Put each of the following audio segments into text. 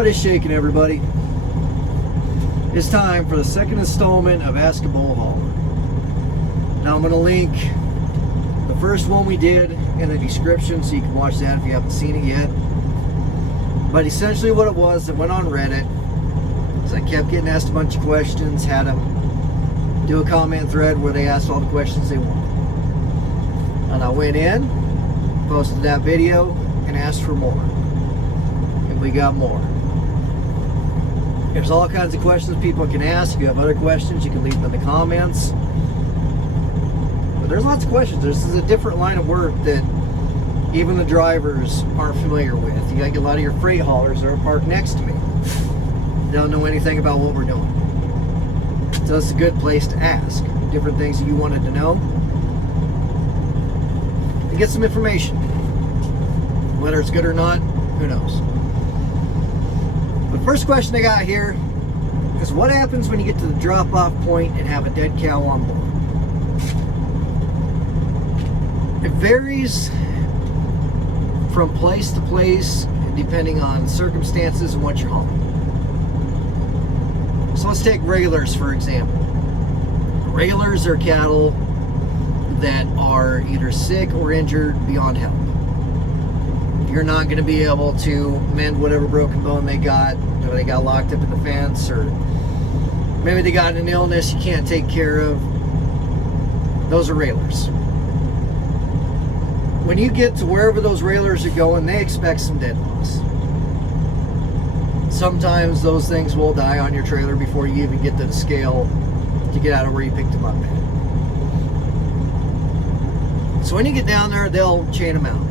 What is shaking, everybody? It's time for the second installment of Ask a Bull Hauler. Now I'm going to link the first one we did in the description so you can watch that if you haven't seen it yet. But essentially what it was, it went on Reddit. So I kept getting asked a bunch of questions, had them do a comment thread where they asked all the questions they wanted. And I went in, posted that video, and asked for more. And we got more. There's all kinds of questions people can ask. If you have other questions, you can leave them in the comments. But there's lots of questions. This is a different line of work that even the drivers aren't familiar with. You got a lot of your freight haulers that are parked next to me. They don't know anything about what we're doing. So it's a good place to ask different things that you wanted to know and get some information. Whether it's good or not, who knows. The first question I got here is, what happens when you get to the drop-off point and have a dead cow on board? It varies from place to place depending on circumstances and what you're hauling. So let's take railers for example. Railers are cattle that are either sick or injured beyond help. You're not going to be able to mend whatever broken bone they got. Or they got locked up in the fence, or maybe they got an illness you can't take care of. Those are railers. When you get to wherever those railers are going, they expect some dead loss. Sometimes those things will die on your trailer before you even get to the scale to get out of where you picked them up at. So when you get down there, they'll chain them out.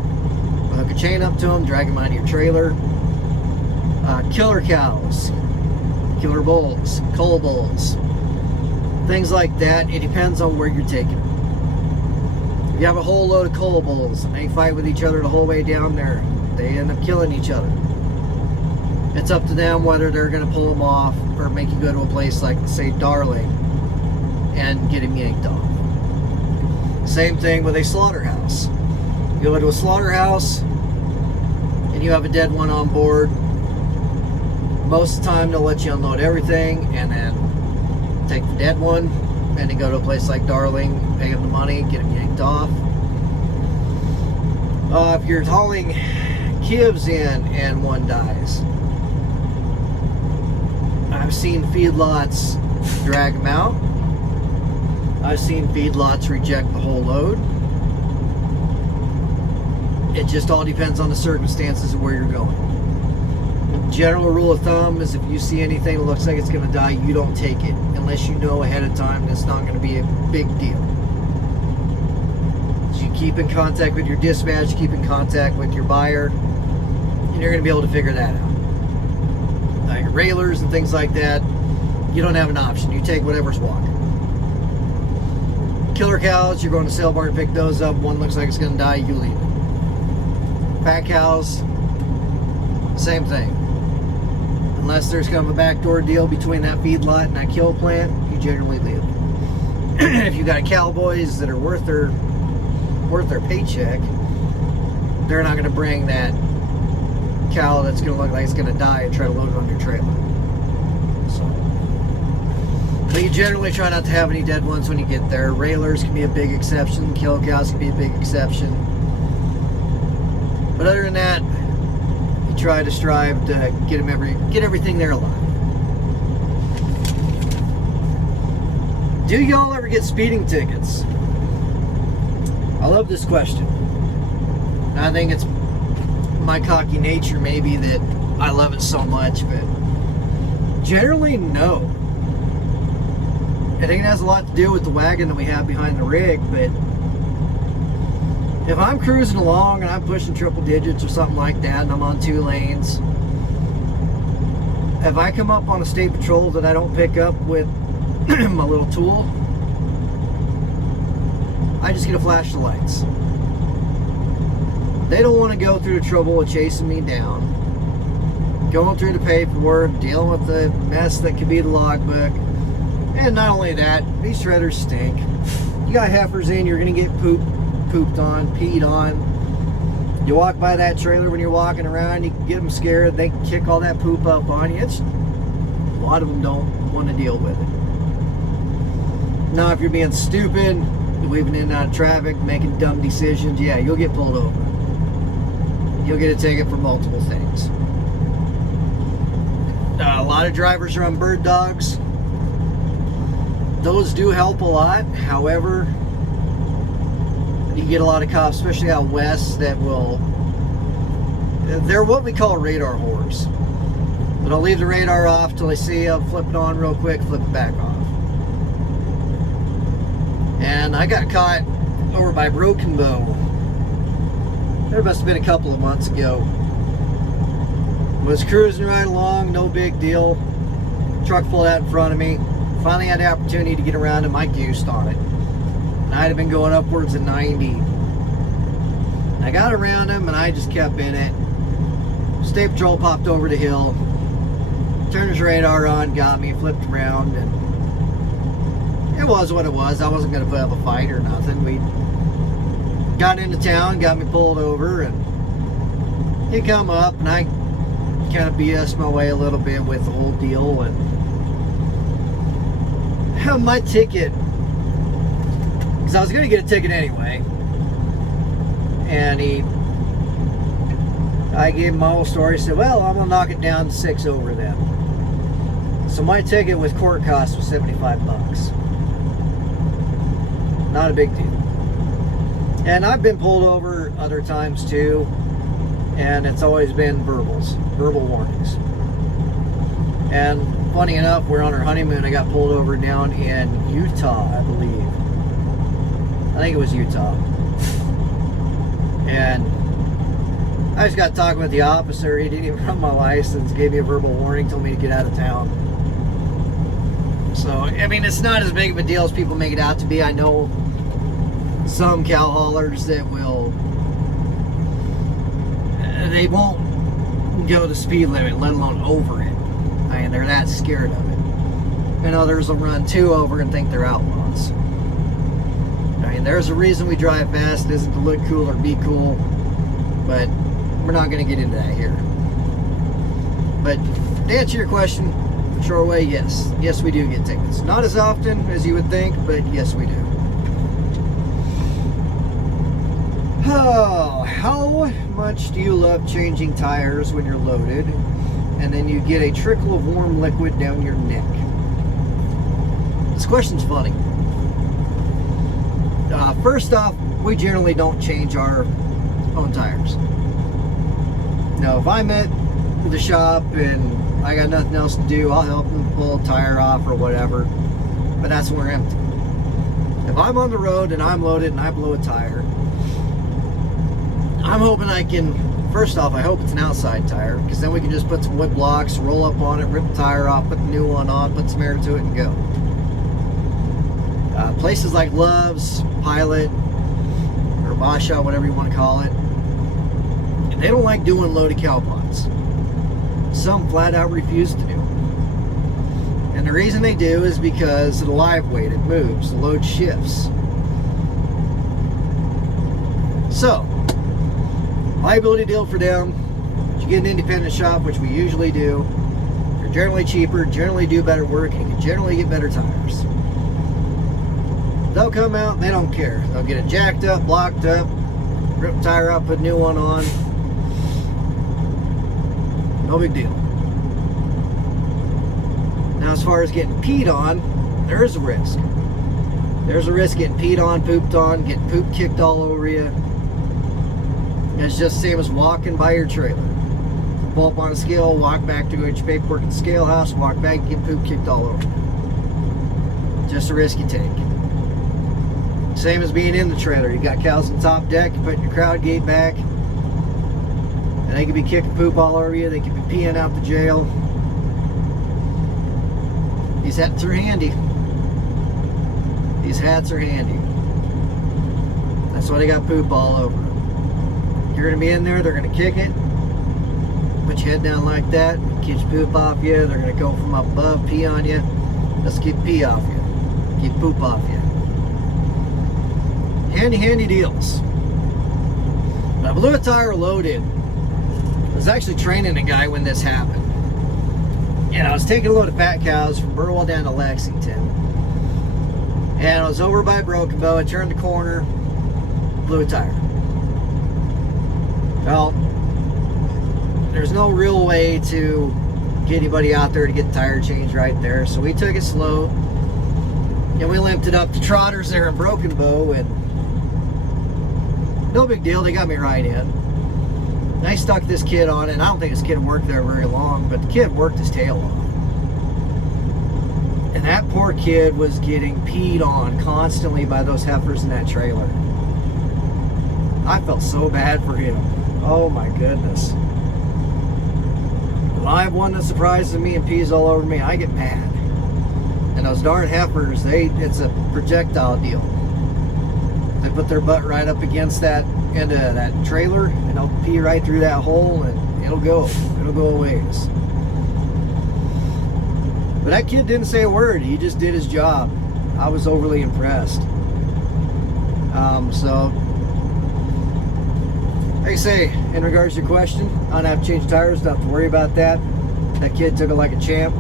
Hook a chain up to them, drag them out of your trailer. Killer cows, killer bulls, cull bulls, things like that. It depends on where you're taking them. If you have a whole load of cull bulls and they fight with each other the whole way down there, they end up killing each other. It's up to them whether they're going to pull them off or make you go to a place like, say, Darling and get him yanked off. Same thing with a slaughterhouse. You go to a slaughterhouse and you have a dead one on board. Most of the time they'll let you unload everything and then take the dead one and then go to a place like Darling, pay them the money, get them yanked off. If you're hauling calves in and one dies, I've seen feedlots drag them out. I've seen feedlots reject the whole load. It just all depends on the circumstances of where you're going. General rule of thumb is if you see anything that looks like it's going to die, you don't take it unless you know ahead of time that it's not going to be a big deal. So you keep in contact with your dispatch, keep in contact with your buyer, and you're going to be able to figure that out. Your railers and things like that, you don't have an option. You take whatever's walking. Killer cows, you're going to sale barn, pick those up. One looks like it's going to die, you leave it. Fat cows, same thing. Unless there's kind of a backdoor deal between that feedlot and that kill plant, you generally leave it. If you got cowboys that are worth their paycheck, they're not going to bring that cow that's going to look like it's going to die and try to load it on your trailer. So you generally try not to have any dead ones when you get there. Railers can be a big exception. Kill cows can be a big exception. But other than that, you try to strive to get everything there alive. Do y'all ever get speeding tickets? I love this question. I think it's my cocky nature maybe that I love it so much, but generally no. I think it has a lot to do with the wagon that we have behind the rig, but if I'm cruising along and I'm pushing triple digits or something like that and I'm on 2 lanes, if I come up on a state patrol that I don't pick up with my little tool, I just get to flash the lights. They don't want to go through the trouble of chasing me down, going through the paperwork, dealing with the mess that could be the logbook. And not only that, these shredders stink. You got heifers in, you're going to get pooped on, peed on. You walk by that trailer when you're walking around, you can get them scared, they can kick all that poop up on you. A lot of them don't want to deal with it. Now, if you're being stupid, weaving in and out of traffic, making dumb decisions, yeah, you'll get pulled over. You'll get a ticket for multiple things. A lot of drivers are on bird dogs. Those do help a lot. However, you get a lot of cops, especially out west, that they're what we call radar whores. But I'll leave the radar off till I see you, flip it on real quick, flip it back off. And I got caught over by Broken Bow. There must have been a couple of months ago. Was cruising right along, no big deal. Truck pulled out in front of me. Finally had the opportunity to get around him. I goosed on it. And I'd have been going upwards of 90. I got around him and I just kept in it. State Patrol popped over the hill, turned his radar on, got me, flipped around, and it was what it was. I wasn't going to put up a fight or nothing. We got into town, got me pulled over, and he come up, and I kind of BS my way a little bit with the whole deal, and my ticket, because I was going to get a ticket anyway, and I gave him my whole story. Said, well, I'm going to knock it down to 6 over then. So my ticket with court costs was $75. Not a big deal. And I've been pulled over other times too, and it's always been verbal warnings. And funny enough, we're on our honeymoon. I got pulled over down in Utah, I believe. I think it was Utah. And I just got talking with the officer. He didn't even run my license, gave me a verbal warning, told me to get out of town. So, I mean, it's not as big of a deal as people make it out to be. I know some cow haulers that they won't go the speed limit, let alone over it. I mean, they're that scared of it. And others will run 2 over and think they're outlaws. I mean, there's a reason we drive fast. It isn't to look cool or be cool, but we're not going to get into that here. But to answer your question, short way, yes. Yes, we do get tickets. Not as often as you would think, but yes, we do. Oh, how much do you love changing tires when you're loaded and then you get a trickle of warm liquid down your neck? This question's funny. First off, we generally don't change our own tires. Now, if I'm at the shop and I got nothing else to do, I'll help them pull a tire off or whatever, but that's when we're empty. If I'm on the road and I'm loaded and I blow a tire, I'm hoping I can, first off, I hope it's an outside tire, because then we can just put some wood blocks, roll up on it, rip the tire off, put the new one on, put some air to it, and go. Places like Love's, Pilot, or Basha, whatever you want to call it, they don't like doing loaded cow ponds. Some flat out refuse to do. And the reason they do is because of the live weight, it moves, the load shifts. So, liability deal for them. You get an independent shop, which we usually do. They're generally cheaper, generally do better work, and you can generally get better tires. They'll come out, they don't care. They'll get it jacked up, blocked up, rip the tire out, put a new one on. No big deal. Now, as far as getting peed on, there's a risk. There's a risk getting peed on, pooped on, getting poop kicked all over you. It's just the same as walking by your trailer. Pull up on a scale, walk back to your paperwork at the scale house, walk back, get poop kicked all over you. Just a risk you take. Same as being in the trailer. You got cows on the top deck, you put your crowd gate back, and they could be kicking poop all over you. They could be peeing out the jail. These hats are handy. These hats are handy. That's why they got poop all over them. You're going to be in there, they're going to kick it, put your head down like that, keeps poop off you. They're going to go from up above, pee on you. Let's keep pee off you. Keep poop off you. Handy deals. I blew a tire loaded. I was actually training a guy when this happened. And I was taking a load of fat cows from Burwell down to Lexington. And I was over by Broken Bow. I turned the corner, blew a tire. Well, there's no real way to get anybody out there to get the tire changed right there. So we took it slow. And we limped it up to Trotters there in Broken Bow. And no big deal. They got me right in. And I stuck this kid on it. And I don't think this kid worked there very long. But the kid worked his tail off. And that poor kid was getting peed on constantly by those heifers in that trailer. I felt so bad for him. Oh my goodness. When I have one that surprises me and pees all over me, I get mad. And those darn heifers, it's a projectile deal. They put their butt right up against that end of that trailer and they'll pee right through that hole and it'll go a ways. But that kid didn't say a word. He just did his job. I was overly impressed. So, like I say, in regards to your question, I don't have to change tires, don't have to worry about that. That kid took it like a champ.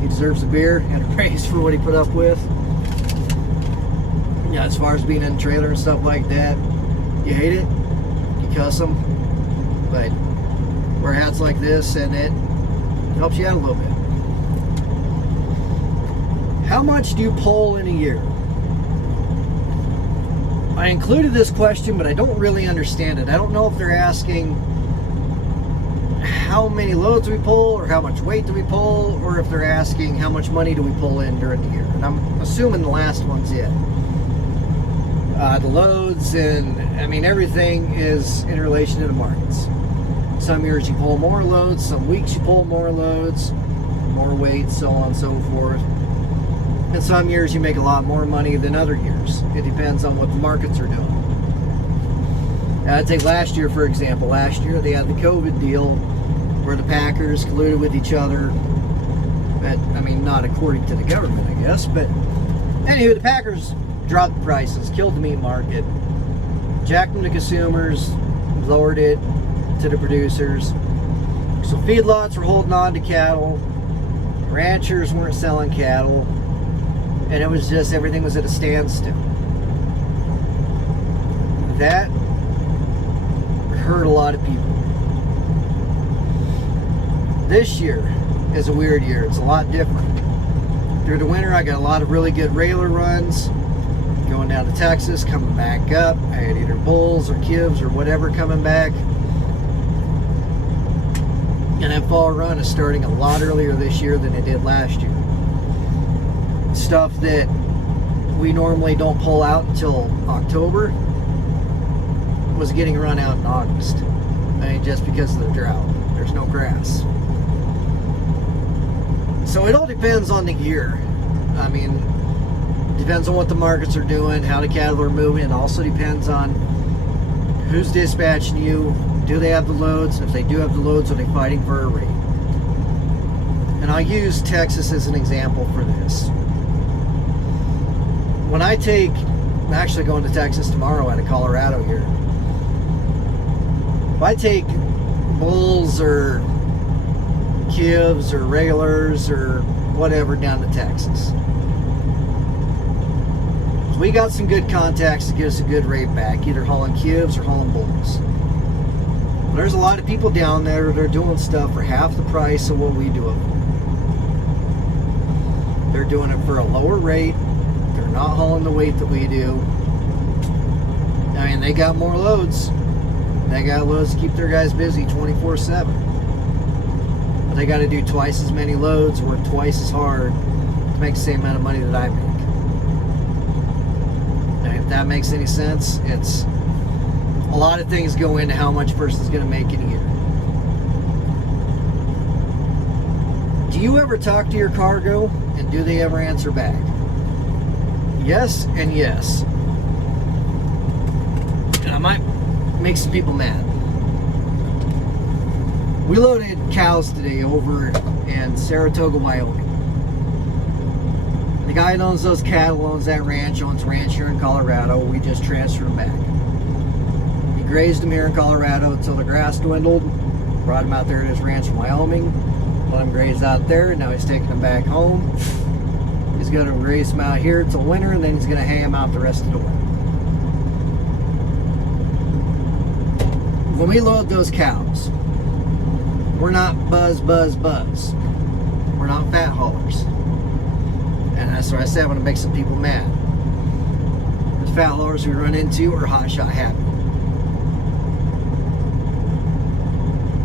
He deserves a beer and a raise for what he put up with. Yeah, as far as being in the trailer and stuff like that, you hate it, you cuss them, but wear hats like this and it helps you out a little bit. How much do you pull in a year? I included this question, but I don't really understand it. I don't know if they're asking how many loads we pull or how much weight do we pull, or if they're asking how much money do we pull in during the year. And I'm assuming the last one's it. The loads and, I mean, everything is in relation to the markets. Some years you pull more loads, some weeks you pull more loads, more weight, so on and so forth. And some years you make a lot more money than other years. It depends on what the markets are doing. I'd take last year, for example. Last year they had the COVID deal where the packers colluded with each other. But, I mean, not according to the government, I guess. But, anywho, the packers dropped the prices, killed the meat market, jacked them to consumers, lowered it to the producers. So feedlots were holding on to cattle. Ranchers weren't selling cattle. And it was just, everything was at a standstill. That hurt a lot of people. This year is a weird year. It's a lot different. Through the winter, I got a lot of really good railer runs. Going down to Texas, coming back up. I had either bulls or calves or whatever coming back. And that fall run is starting a lot earlier this year than it did last year. Stuff that we normally don't pull out until October was getting run out in August. I mean, just because of the drought. There's no grass. So it all depends on the year. I mean, depends on what the markets are doing, how the cattle are moving. It also depends on who's dispatching you. Do they have the loads? If they do have the loads, are they fighting for a rate? And I'll use Texas as an example for this. When I'm actually going to Texas tomorrow out of Colorado here. If I take bulls or calves or regulars or whatever down to Texas, we got some good contacts to get us a good rate back, either hauling calves or hauling bulls. There's a lot of people down there that are doing stuff for half the price of what we do it for. They're doing it for a lower rate. They're not hauling the weight that we do. I mean, they got more loads. They got loads to keep their guys busy 24/7. But they got to do twice as many loads, work twice as hard to make the same amount of money that I make. And if that makes any sense, it's a lot of things go into how much a person's going to make in a year. Do you ever talk to your cargo, and do they ever answer back? Yes and yes. And I might make some people mad. We loaded cows today over in Saratoga, Wyoming. The guy that owns those cattle, owns that ranch, owns a ranch here in Colorado. We just transferred them back. He grazed them here in Colorado until the grass dwindled. Brought him out there to his ranch in Wyoming. Let him graze out there, and now he's taking them back home. He's going to graze them out here till winter, and then he's going to hang them out the rest of the winter. When we load those cows, we're not buzz. We're not fat haulers. And that's what I said when it makes some people mad. The fat haulers we run into are hotshot happy.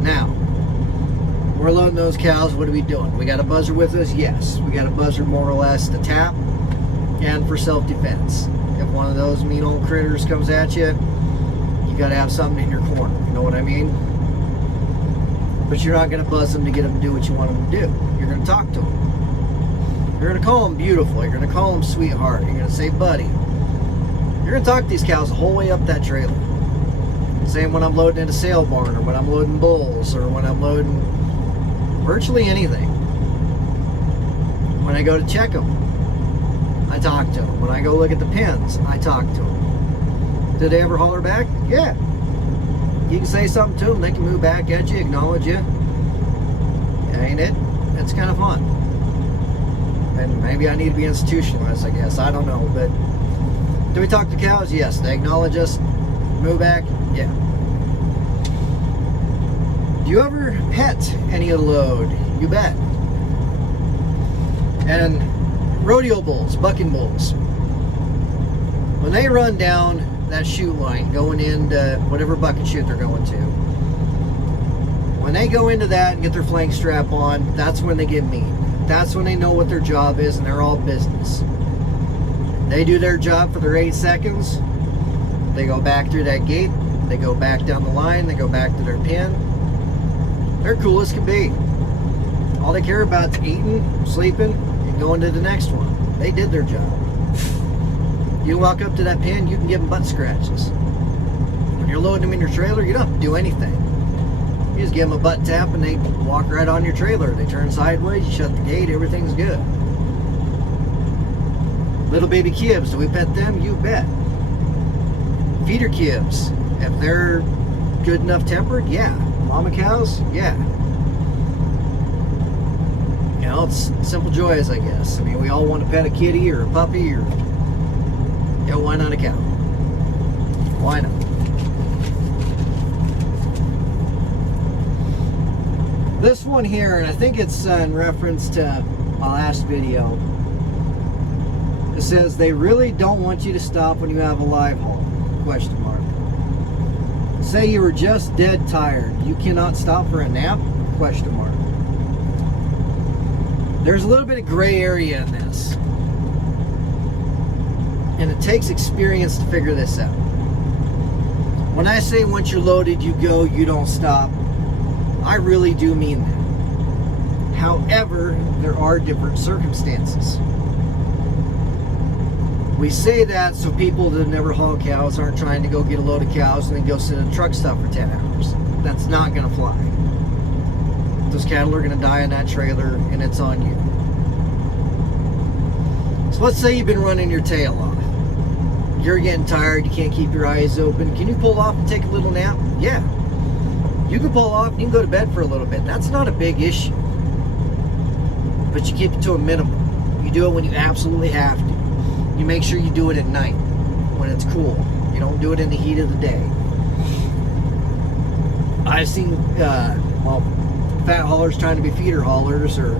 Now, we're loading those cows. What are we doing? We got a buzzer with us? Yes. We got a buzzer more or less to tap and for self-defense. If one of those mean old critters comes at you, you got to have something in your corner. You know what I mean? But you're not going to buzz them to get them to do what you want them to do. You're going to talk to them. You're going to call them beautiful. You're going to call them sweetheart. You're going to say buddy. You're going to talk to these cows the whole way up that trailer. Same when I'm loading in a sale barn, or when I'm loading bulls, or when I'm loading virtually anything. When I go to check them, I talk to them. When I go look at the pens, I talk to them. Did they ever holler back? Yeah. You can say something to them, they can move back at you, acknowledge you. Ain't it? It's kind of fun. And maybe I need to be institutionalized, I guess. I don't know. But do we talk to cows? Yes. They acknowledge us, move back? Yeah. Do you ever pet any of the load? You bet. And rodeo bulls, bucking bulls, when they run down that chute line going into whatever bucket chute they're going to, when they go into that and get their flank strap on, that's when they get mean. That's when they know what their job is, and they're all business. They do their job for their 8 seconds. They go back through that gate. They go back down the line. They go back to their pen. They're cool as can be. All they care about is eating, sleeping, and going to the next one. They did their job. You walk up to that pen, you can give them butt scratches. When you're loading them in your trailer, you don't have to do anything. You just give them a butt tap and they walk right on your trailer. They turn sideways, you shut the gate, everything's good. Little baby kibs, do we pet them? You bet. Feeder kibs, if they're good enough tempered, yeah. Mama cows, yeah. You know, it's simple joys, I guess. I mean, we all want to pet a kitty or a puppy, or yeah, why not a cow? Why not? This one here, and I think it's in reference to my last video. It says, they really don't want you to stop when you have a live haul? Question mark. Say you were just dead tired. You cannot stop for a nap? Question mark. There's a little bit of gray area in this. And it takes experience to figure this out. When I say once you're loaded, you go, you don't stop, I really do mean that. However, there are different circumstances. We say that so people that have never hauled cows aren't trying to go get a load of cows and then go sit in a truck stop for 10 hours. That's not going to fly. Those cattle are going to die in that trailer, and it's on you. So let's say you've been running your tail off. You're getting tired, you can't keep your eyes open. Can you pull off and take a little nap? Yeah. You can pull off and you can go to bed for a little bit. That's not a big issue. But you keep it to a minimum. You do it when you absolutely have to. You make sure you do it at night when it's cool. You don't do it in the heat of the day. I've seen fat haulers trying to be feeder haulers, or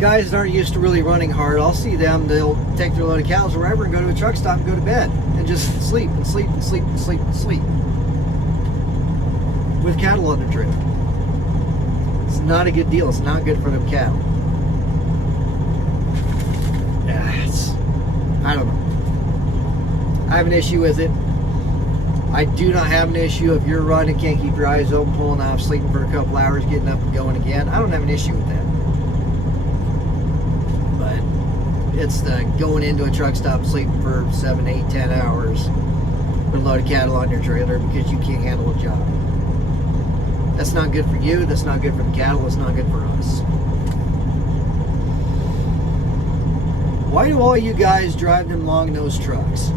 guys that aren't used to really running hard. I'll see them, they'll take their load of cows or wherever and go to a truck stop and go to bed and just sleep and sleep and sleep and sleep and sleep with cattle on their trailer. It's not a good deal. It's not good for them cattle. I don't know. I have an issue with it. I do not have an issue if you're running, can't keep your eyes open, pulling off, sleeping for a couple hours, getting up and going again. I don't have an issue with that. But it's the going into a truck stop, sleeping for 7, 8, 10 hours with a load of cattle on your trailer because you can't handle a job. That's not good for you. That's not good for the cattle. It's not good for us. Why do all you guys drive them long-nosed trucks?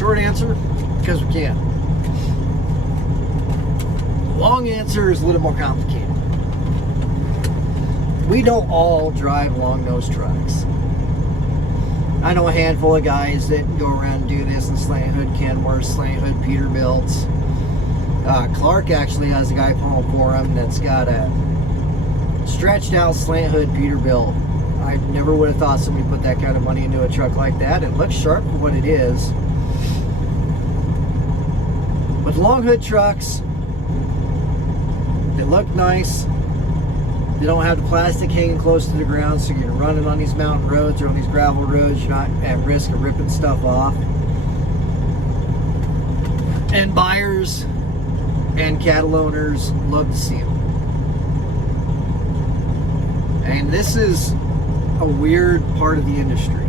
Short answer, because we can. Long answer is a little more complicated. We don't all drive long nose trucks. I know a handful of guys that go around and do this in slant hood Kenworths, slant hood Peterbilts. Clark actually has a guy pulling for him that's got a stretched out slant hood Peterbilt. I never would have thought somebody put that kind of money into a truck like that. It looks sharp for what it is. But long hood trucks, they look nice. They don't have the plastic hanging close to the ground, so you're running on these mountain roads or on these gravel roads, you're not at risk of ripping stuff off. And buyers and cattle owners love to see them. And this is a weird part of the industry.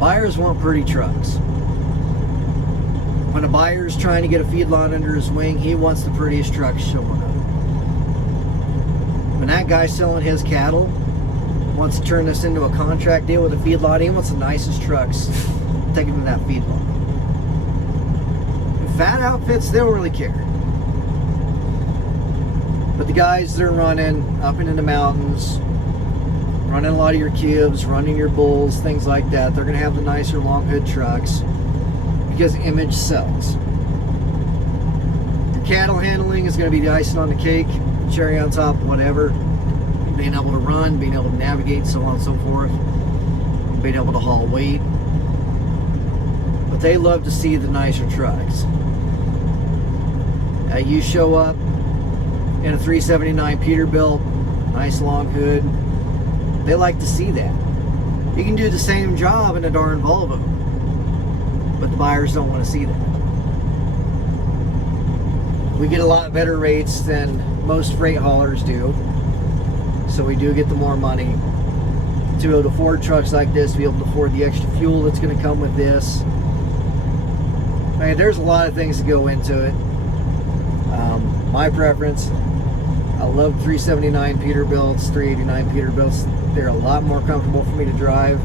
Buyers want pretty trucks. When a buyer's trying to get a feedlot under his wing, he wants the prettiest truck showing up. When that guy selling his cattle wants to turn this into a contract deal with a feedlot, he wants the nicest trucks to take him to that feedlot. Fat outfits, they don't really care. But the guys that are running up into the mountains, running a lot of your cubes, running your bulls, things like that, they're going to have the nicer long hood trucks because image sells. Your cattle handling is going to be the icing on the cake, cherry on top, whatever. Being able to run, being able to navigate, so on and so forth. Being able to haul weight. But they love to see the nicer trucks. You show up in a 379 Peterbilt, nice long hood. They like to see that. You can do the same job in a darn Volvo, but the buyers don't want to see that. We get a lot better rates than most freight haulers do, so we do get the more money to be able to afford trucks like this, to be able to afford the extra fuel that's going to come with this. I mean, there's a lot of things that go into it. My preference, I love 379 Peterbilts, 389 Peterbilts. They're a lot more comfortable for me to drive.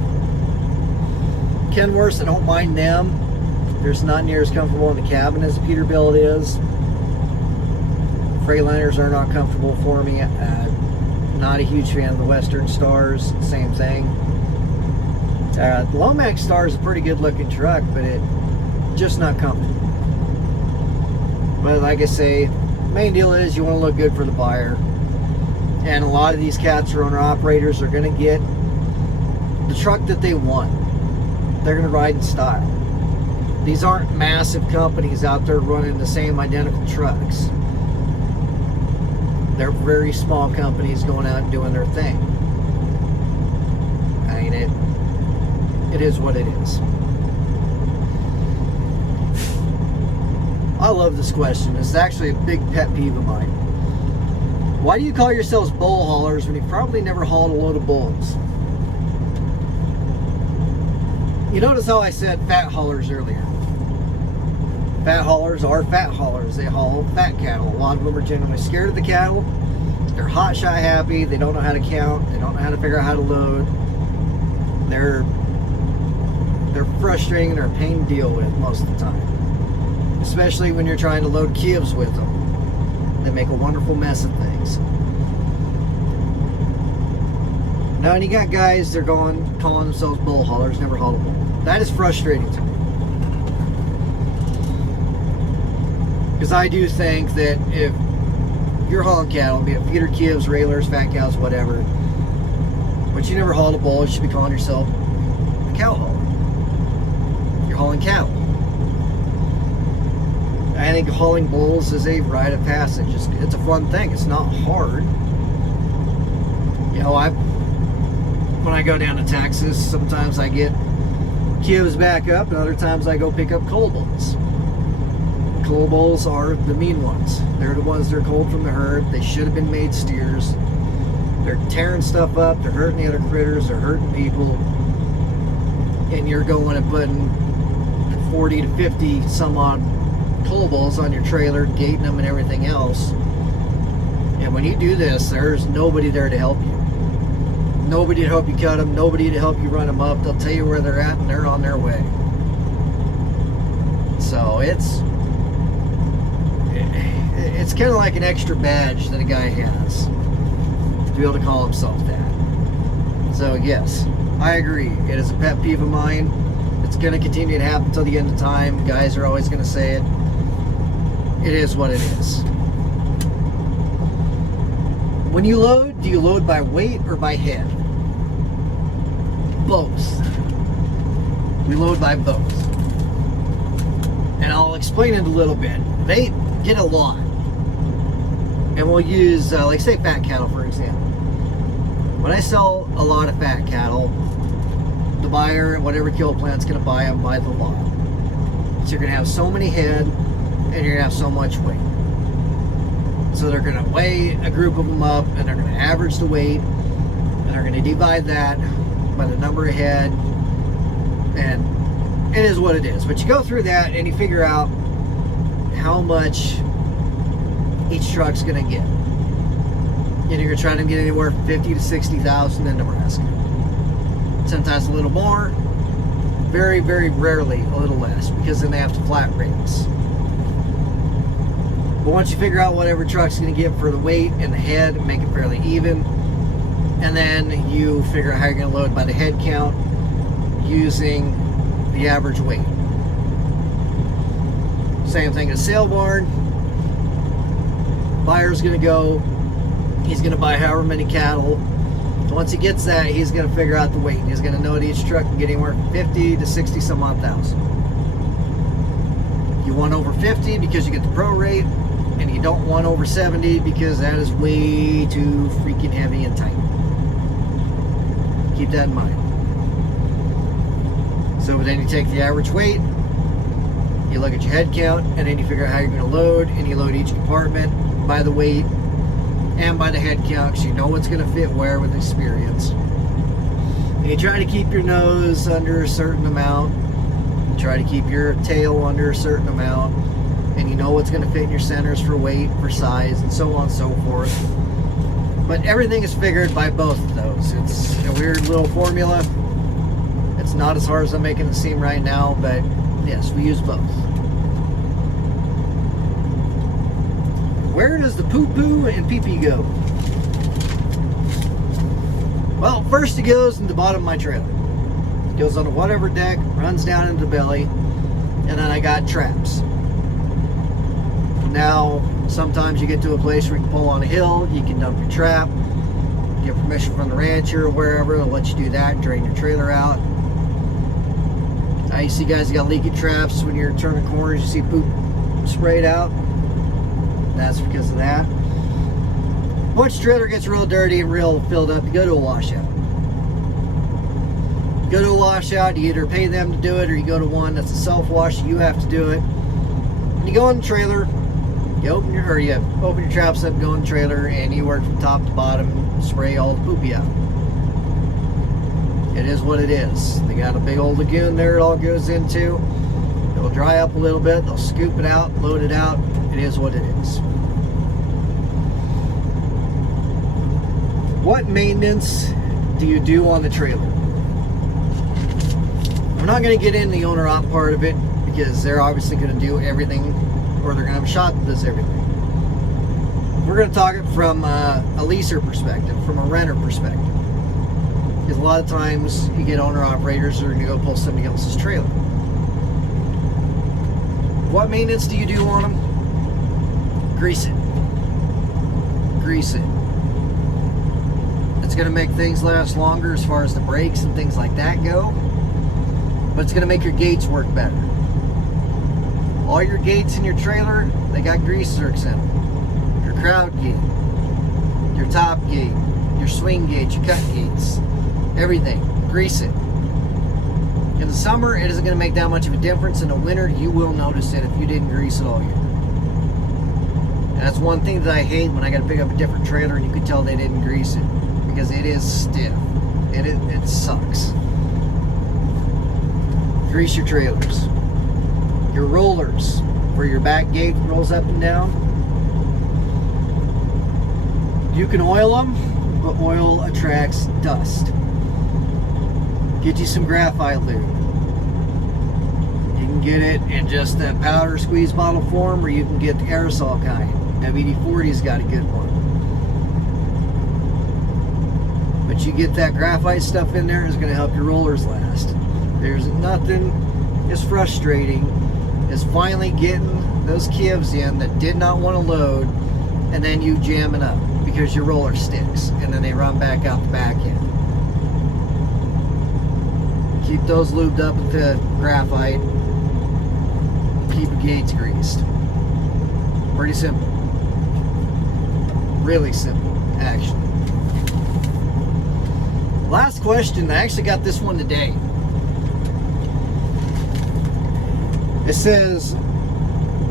Kenworths, I don't mind them. They're just not near as comfortable in the cabin as a Peterbilt is. Freightliners are not comfortable for me. Not a huge fan of the Western Stars, same thing. The Lomax Star is a pretty good looking truck, but it just not comfortable. But like I say, main deal is you want to look good for the buyer. And a lot of these cats or owner operators are going to get the truck that they want. They're going to ride in style. These aren't massive companies out there running the same identical trucks. They're very small companies going out and doing their thing. I mean, it is what it is. I love this question. It's actually a big pet peeve of mine. Why do you call yourselves bull haulers when you've probably never hauled a load of bulls? You notice how I said fat haulers earlier. Fat haulers are fat haulers. They haul fat cattle. A lot of them are generally scared of the cattle. They're hot shot happy. They don't know how to count. They don't know how to figure out how to load. They're frustrating and they're a pain to deal with most of the time. Especially when you're trying to load cubes with them. They make a wonderful mess of things. Now, and you got guys that are calling themselves bull haulers, never hauled a bull. That is frustrating to me. Because I do think that if you're hauling cattle, be it feeder cubes, railers, fat cows, whatever, but you never hauled a bull, you should be calling yourself a cow hauler. You're hauling cattle. I think hauling bulls is a rite of passage. It's a fun thing. It's not hard. You know, when I go down to Texas, sometimes I get cubes back up, and other times I go pick up coal bulls. Coal bulls are the mean ones. They're the ones that are cold from the herd. They should have been made steers. They're tearing stuff up. They're hurting the other critters. They're hurting people. And you're going and putting 40 to 50 some odd coal bulls on your trailer, gating them and everything else. And when you do this, there's nobody there to help you. Nobody to help you cut them, nobody to help you run them up. They'll tell you where they're at and they're on their way. So it's kind of like an extra badge that a guy has to be able to call himself that. So yes, I agree. It is a pet peeve of mine. It's going to continue to happen until the end of time. Guys are always going to say it. It is what it is. When you load, do you load by weight or by head? Both. We load by both. And I'll explain it a little bit. They get a lot. And we'll use, like say fat cattle for example. When I sell a lot of fat cattle, the buyer, whatever kill plant's going to buy them, buy the lot. So you're going to have so many head and you're going to have so much weight. So they're going to weigh a group of them up and they're going to average the weight and they're going to divide that by the number of head, and it is what it is. But you go through that and you figure out how much each truck's going to get. And you're going to try to get anywhere from 50 to 60,000 in Nebraska. Sometimes a little more, very, very rarely a little less, because then they have to flat rates. But once you figure out what every truck's going to get for the weight and the head, make it fairly even, and then you figure out how you're going to load by the head count using the average weight. Same thing at a sale barn. Buyer's going to go, he's going to buy however many cattle. Once he gets that, he's going to figure out the weight. He's going to know that each truck can get anywhere from 50 to 60 some odd thousand. You want over 50 because you get the pro rate, and you don't want over 70 because that is way too freaking heavy and tight. Keep that in mind. So then you take the average weight, you look at your head count, and then you figure out how you're going to load, and you load each compartment by the weight and by the head count, because you know what's going to fit where with experience. And you try to keep your nose under a certain amount, you try to keep your tail under a certain amount, and you know what's going to fit in your centers for weight, for size, and so on and so forth. But everything is figured by both of those. It's a weird little formula. It's not as hard as I'm making it seem right now, but yes, we use both. Where does the Poopoo and Peepee go? Well, first it goes in the bottom of my trailer. It goes on a whatever deck, runs down into the belly, and then I got traps. Now, sometimes you get to a place where you can pull on a hill, you can dump your trap, get permission from the rancher or wherever, they'll let you do that, drain your trailer out. You see guys that got leaky traps when you're turning corners, you see poop sprayed out. That's because of that. Once your trailer gets real dirty and real filled up, you go to a washout. You go to a washout, you either pay them to do it or you go to one that's a self-wash, you have to do it. When you go in the trailer, you open your traps up, go in the trailer, and you work from top to bottom, spray all the poopy out. It is what it is. They got a big old lagoon there it all goes into. It'll dry up a little bit, they'll scoop it out, load it out. It is what it is. What maintenance do you do on the trailer? I'm not going to get into the owner-op part of it because they're obviously going to do everything, or they're going to have a shop that does everything. We're going to talk it from a leaser perspective, from a renter perspective. Because a lot of times you get owner-operators that are going to go pull somebody else's trailer. What maintenance do you do on them? Grease it. Grease it. It's going to make things last longer as far as the brakes and things like that go. But it's going to make your gates work better. All your gates in your trailer, they got grease zerks in them. Your crowd gate, your top gate, your swing gate, your cut gates, everything. Grease it. In the summer, it isn't going to make that much of a difference. In the winter, you will notice it if you didn't grease it all year. And that's one thing that I hate when I got to pick up a different trailer and you can tell they didn't grease it, because it is stiff. It sucks. Grease your trailers. Your rollers, where your back gate rolls up and down. You can oil them, but oil attracts dust. Get you some graphite lube. You can get it in just a powder squeeze bottle form, or you can get the aerosol kind. WD-40's got a good one. But you get that graphite stuff in there, it's going to help your rollers last. There's nothing as frustrating as finally getting those kivs in that did not want to load, and then you jamming up because your roller sticks, and then they run back out the back end. Keep those lubed up with the graphite. Keep the gates greased. Pretty simple. Really simple, actually. Last question. I actually got this one today. It says,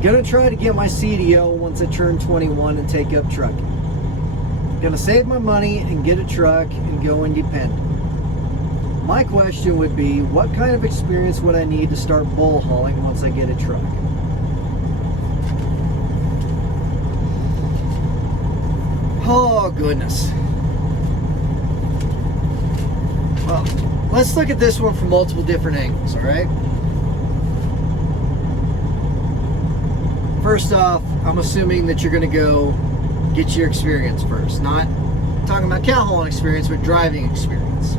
gonna try to get my CDO once I turn 21 and take up trucking. Gonna save my money and get a truck and go independent. My question would be, what kind of experience would I need to start bull hauling once I get a truck? Oh, goodness. Well, let's look at this one from multiple different angles, all right? First off, I'm assuming that you're going to go get your experience first. Not talking about cow hauling experience, but driving experience.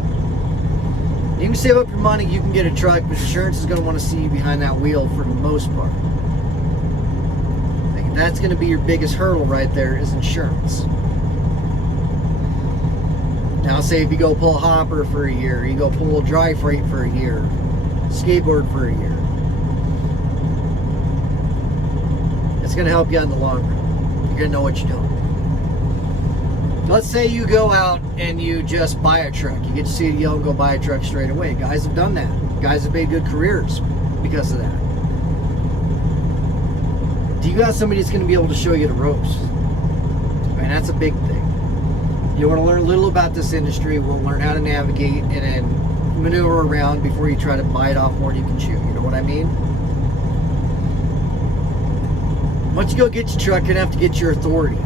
You can save up your money, you can get a truck, but insurance is going to want to see you behind that wheel for the most part. That's going to be your biggest hurdle right there, is insurance. Now say if you go pull a hopper for a year, you go pull dry freight for a year, skateboard for a year. It's going to help you in the long run. You're going to know what you're doing. Let's say you go out and you just buy a truck. You get to see CDL and go buy a truck straight away. Guys have done that. Guys have made good careers because of that. Do you got somebody that's going to be able to show you the ropes? I mean, that's a big thing. You want to learn a little about this industry. We'll learn how to navigate and then maneuver around before you try to bite off more than you can chew. You know what I mean? Once you go get your truck, you're going to have to get your authority.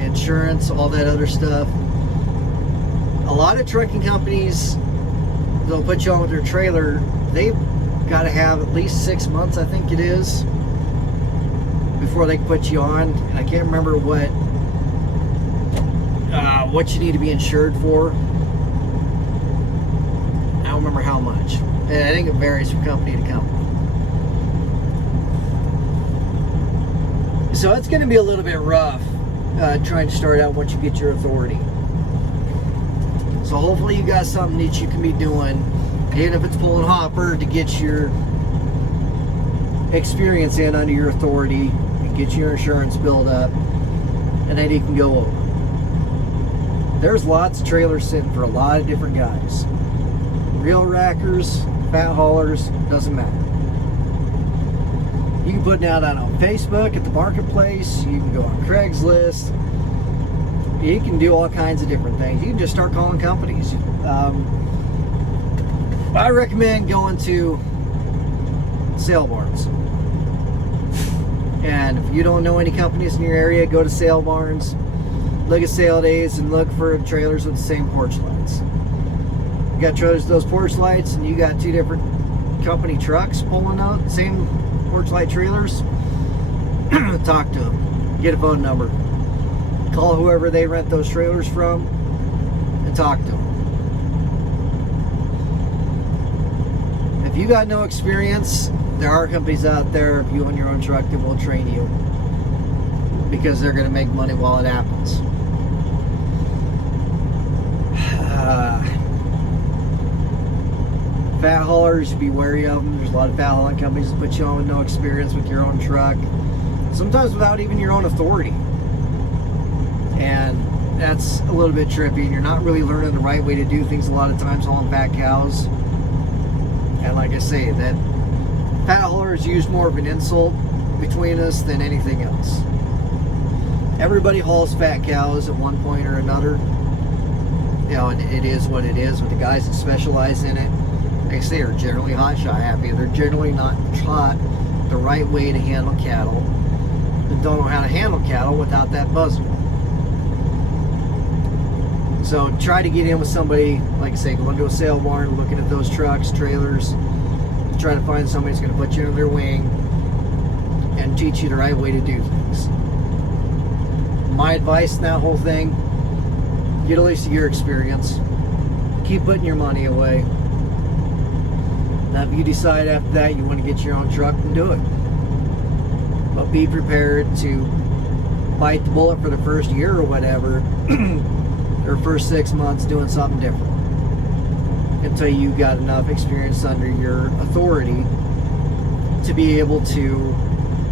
Insurance, all that other stuff. A lot of trucking companies, they'll put you on with their trailer. They've got to have at least 6 months, I think it is, before they can put you on. I can't remember what you need to be insured for. I don't remember how much. And I think it varies from company to company. So it's going to be a little bit rough trying to start out once you get your authority. So hopefully you got something that you can be doing, even if it's pulling hopper, to get your experience in under your authority and get your insurance built up, and then you can go over. There's lots of trailers sitting for a lot of different guys. Real rackers, fat haulers, doesn't matter. You can put it out on Facebook at the marketplace. You can go on Craigslist. You can do all kinds of different things. You can just start calling companies. I recommend going to sale barns. And if you don't know any companies in your area, go to sale barns. Look at sale days and look for trailers with the same porch lights. You got trailers with those porch lights, and you got two different company trucks pulling out the same porch light trailers. Talk to them. Get a phone number. Call whoever they rent those trailers from and talk to them. If you got no experience, there are companies out there, if you own your own truck, that will train you, because they're going to make money while it happens. Fat haulers, be wary of them. There's a lot of fat hauling companies that put you on with no experience with your own truck, sometimes without even your own authority, and that's a little bit trippy, and you're not really learning the right way to do things a lot of times hauling fat cows. And like I say, that fat hauler is used more of an insult between us than anything else. Everybody hauls fat cows at one point or another. You know, and it is what it is. With the guys that specialize in it, like I say, are generally hot shot happy. They're generally not taught the right way to handle cattle. They don't know how to handle cattle without that buzzer. So try to get in with somebody, like I say, going to a sale barn, looking at those trucks, trailers, try to find somebody that's going to put you under their wing and teach you the right way to do things. My advice in that whole thing, get at least a year experience. Keep putting your money away. Now if you decide after that you want to get your own truck, then do it. But be prepared to bite the bullet for the first year or whatever, or first 6 months doing something different, until you got enough experience under your authority to be able to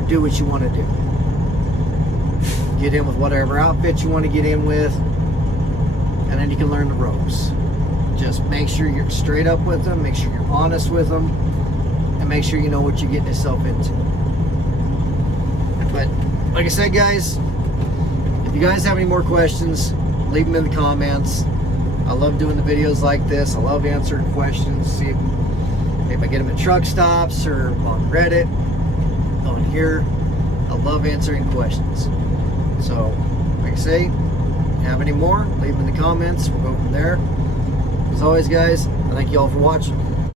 do what you want to do. Get in with whatever outfit you want to get in with, and then you can learn the ropes. Just make sure you're straight up with them, make sure you're honest with them, and make sure you know what you're getting yourself into. But like I said, guys, if you guys have any more questions, leave them in the comments. I love doing the videos like this. I love answering questions. See if I get them at truck stops or on Reddit, on here. I love answering questions. So, like I say, have any more, leave them in the comments. We'll go from there. As always, guys, I thank you all for watching.